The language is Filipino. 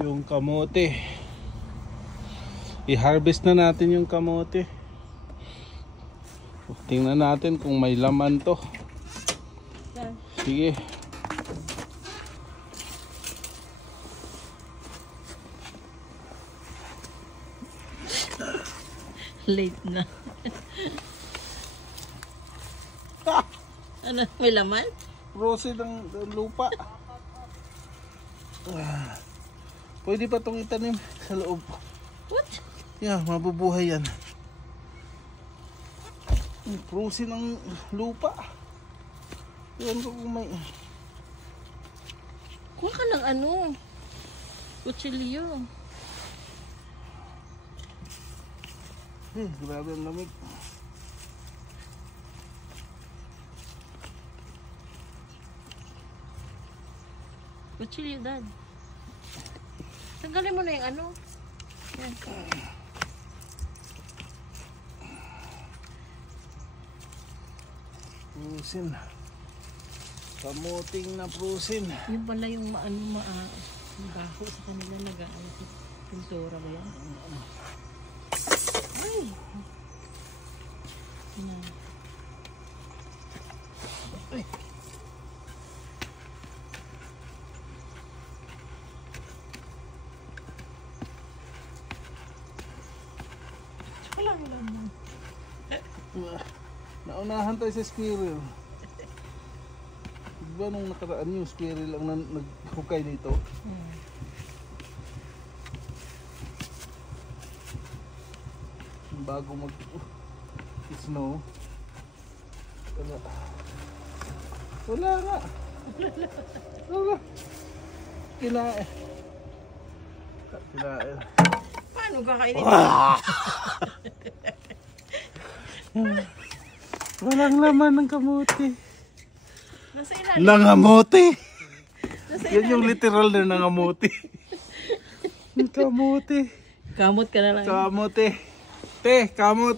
yung kamote. I-harvest na natin yung kamote. Tingnan natin kung may laman to. Sige. Late na. Ano, may laman? Rose ng lupa. Pwede pa itong itanim sa loob. What? Yeah, mabubuhay yan. Rose ng lupa. Yan ko kung may... Kuha ka ng ano? Kutsilyo. Grabe ang lamig. Kutsilyo, Dad. Tanggalin mo na yung ano. Yan. Prusin. Kamuting na prusin. Yung pala yung baho sa kanila pintura ba yan? Ay! Na. Ay! Walang laman. Naunahan tayo sa squirrel. Diba nung nakaraan yung squirrel ang naghukay nito? Bago mag-snow. Wala nga. Wala. Kinain. Paano kakainin? Walang laman ng kamote. Nasa ilalim. Nangamote. Nasa Yan yung literal na nangamote. Kamote. Kamot ka na lang. Kamote. Te, kamot.